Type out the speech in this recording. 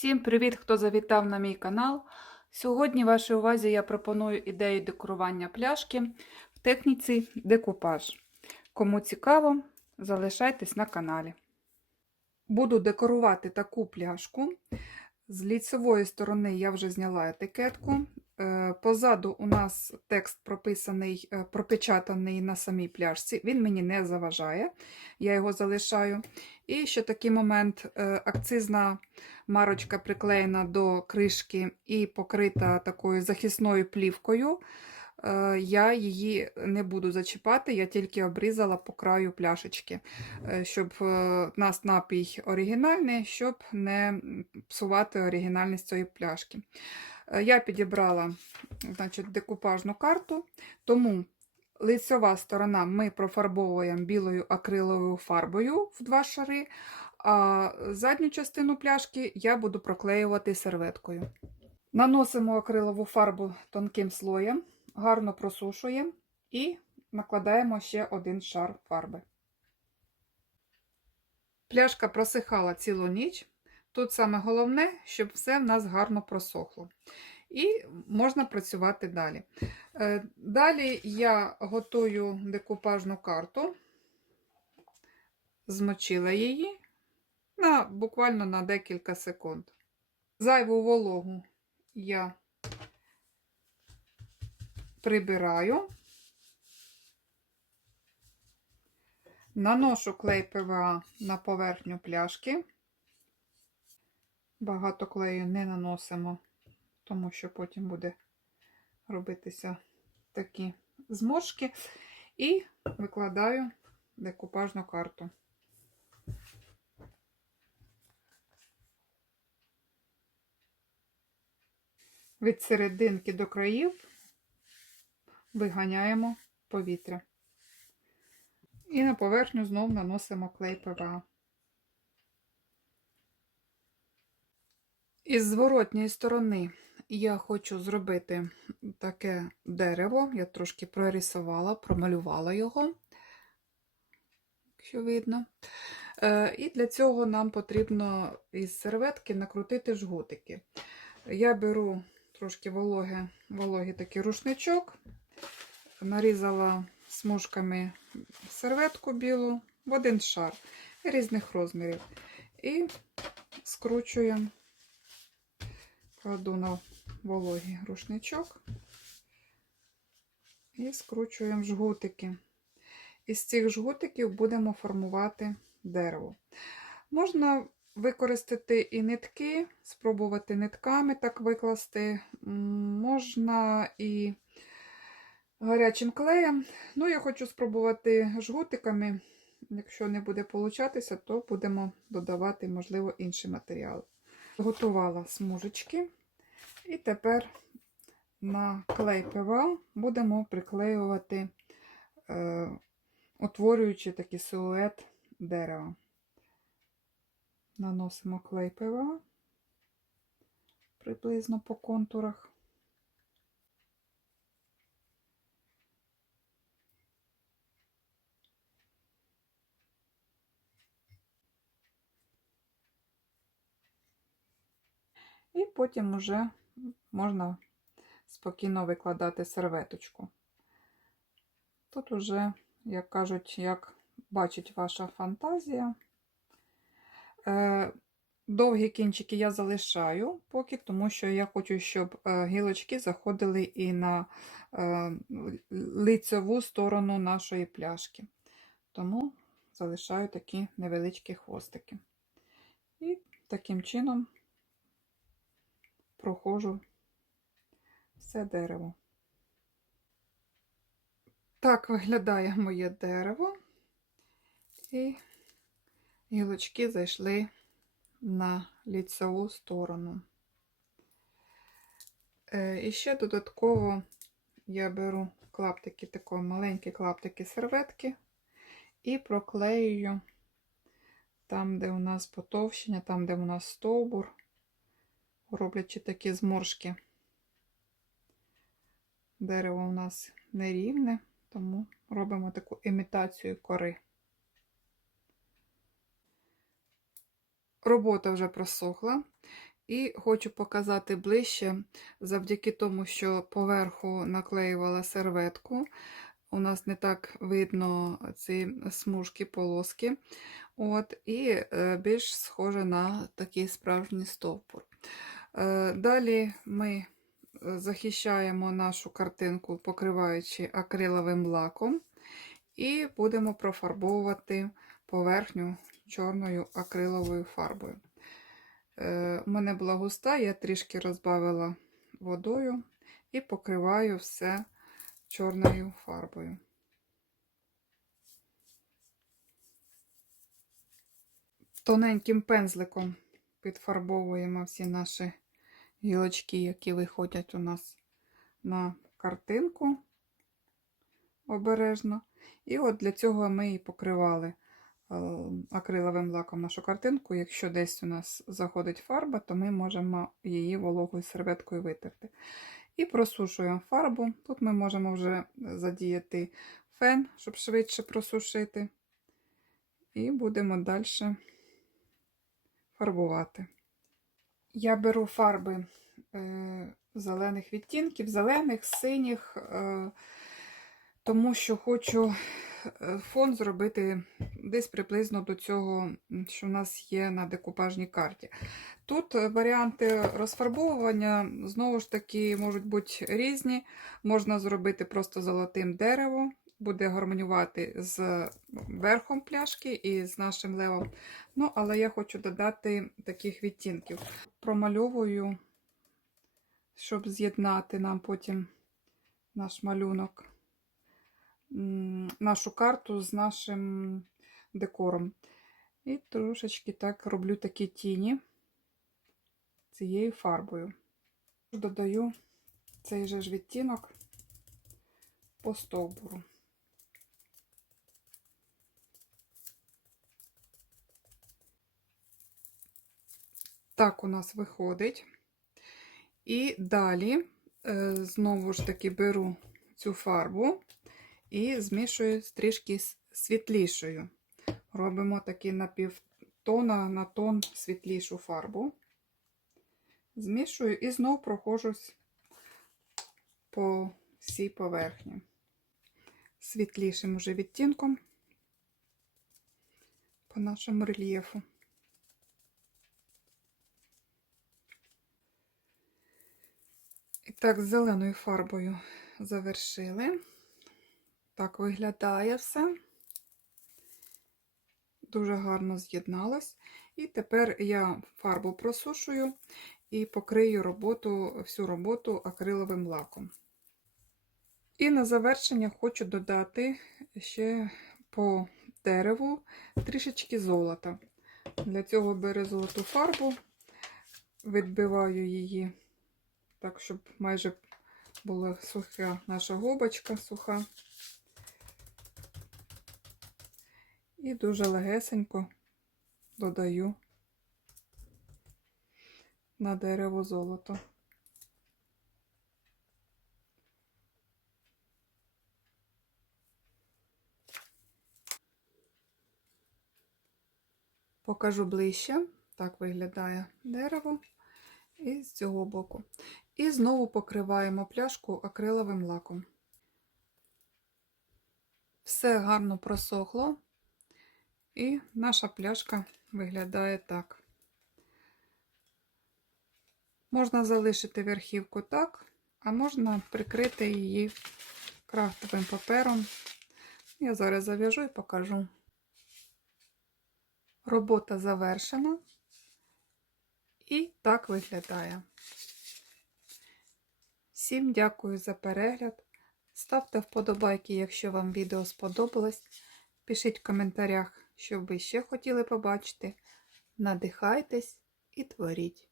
Всім привіт, хто завітав на мій канал. Сьогодні вашій увазі я пропоную ідею декорування пляшки в техніці декупаж. Кому цікаво, залишайтесь на каналі. Буду декорувати таку пляшку. З ліцевої сторони я вже зняла етикетку. Е, Позаду у нас текст прописаний, е, пропечатаний на самій пляшці. Він мені не заважає, я його залишаю. І ще такий момент: е, акцизна марочка приклеєна до кришки і покрита такою захисною плівкою. Я її не буду зачіпати, я тільки обрізала по краю пляшечки, щоб нас напій оригінальний, щоб не псувати оригінальність цієї пляшки. Е, Я підібрала значить, декупажну карту, тому лицьова сторона ми профарбовуємо білою акриловою фарбою в два шари, а задню частину пляшки я буду проклеювати серветкою. Наносимо акрилову фарбу тонким слоєм, гарно просушуємо і накладаємо ще один шар фарби. Пляшка просихала цілу ніч. Тут саме головне, щоб все в нас гарно просохло. І можна працювати далі. Е, Далі я готую декупажну карту, змочила її на, буквально на декілька секунд. Зайву вологу я прибираю, наношу клей ПВА на поверхню пляшки. Багато клею не наносимо, тому що потім буде робитися такі зморшки. І викладаю декупажну карту. Від серединки до країв виганяємо повітря. І на поверхню знову наносимо клей ПВА. Із зворотньої сторони я хочу зробити таке дерево. Я трошки прорисувала, промалювала його, якщо видно. Е, І для цього нам потрібно із серветки накрутити жгутики. Я беру трошки вологий, вологий такий рушничок, нарізала смужками серветку білу в один шар різних розмірів. І скручуємо, кладу на вологий рушничок і скручуємо жгутики. Із цих жгутиків будемо формувати дерево. Можна використати і нитки, спробувати нитками так викласти, можна і гарячим клеєм. Ну, я хочу спробувати жгутиками. Якщо не буде получатися, то будемо додавати, можливо, інші матеріали. Готувала смужечки. І тепер на клей ПВА будемо приклеювати, е, утворюючи такий силует дерева. Наносимо клей ПВА приблизно по контурах. І потім вже можна спокійно викладати серветочку. Тут уже, як кажуть, як бачить ваша фантазія. Е, Довгі кінчики я залишаю поки, тому що я хочу, щоб е, гілочки заходили і на е, лицеву сторону нашої пляшки. Тому залишаю такі невеличкі хвостики. І таким чином проходжу все дерево. Так виглядає моє дерево, і гілочки зайшли на ліцеву сторону. Е, І ще додатково я беру клаптики, такої маленькі клаптики серветки і проклеюю там, де у нас потовщення, там, де у нас стовбур, роблячи такі зморшки. Дерево у нас нерівне, тому робимо таку імітацію кори. Робота вже просохла, І хочу показати ближче, завдяки тому, що поверху наклеювала серветку. У нас не так видно ці смужки, полоски. От, І е, більш схоже на такий справжній стовпур. Е, Далі ми е, захищаємо нашу картинку, покриваючи акриловим лаком, і будемо профарбовувати поверхню чорною акриловою фарбою. Е, У мене була густа, я трішки розбавила водою і покриваю все чорною фарбою. Тоненьким пензликом підфарбовуємо всі наші гілочки, які виходять у нас на картинку обережно. І от для цього ми і покривали е, акриловим лаком нашу картинку. Якщо десь у нас заходить фарба, то ми можемо її вологою серветкою витерти. І просушуємо фарбу. Тут ми можемо вже задіяти фен, щоб швидше просушити. І будемо далі фарбувати. Я беру фарби е, зелених відтінків, зелених, синіх, е, тому що хочу е, фон зробити десь приблизно до цього, що в нас є на декупажній карті. Тут варіанти розфарбовування, знову ж таки, можуть бути різні. Можна зробити просто золотим дерево, буде гармонювати з верхом пляшки і з нашим левом. Ну, але я хочу додати таких відтінків. Промальовую, щоб з'єднати нам потім наш малюнок, нашу карту з нашим декором. І трошечки так роблю такі тіні цією фарбою. Додаю цей же ж відтінок по стовбуру. Так у нас виходить. І далі, е, знову ж таки, беру цю фарбу і змішую трішки світлішою. Робимо такий напівтона на тон світлішу фарбу. Змішую і знову прохожусь по всій поверхні. Світлішим уже відтінком по нашому рельєфу. І так, з зеленою фарбою завершили. Так виглядає все. Дуже гарно з'єдналось. І тепер я фарбу просушую і покрию роботу, всю роботу акриловим лаком. І на завершення хочу додати ще по дереву трішечки золота. Для цього беру золоту фарбу, відбиваю її так, щоб майже була суха наша губочка суха. І дуже легесенько додаю на дерево золото. Покажу ближче, так виглядає дерево і з цього боку. І знову покриваємо пляшку акриловим лаком. Все гарно просохло, і наша пляшка виглядає так. Можна залишити верхівку так, а можна прикрити її крафтовим папером. Я зараз зав'яжу і покажу. Робота завершена, і так виглядає. Всім дякую за перегляд. Ставте вподобайки, якщо вам відео сподобалось. Пишіть в коментарях, що ви ще хотіли побачити. Надихайтесь і творіть.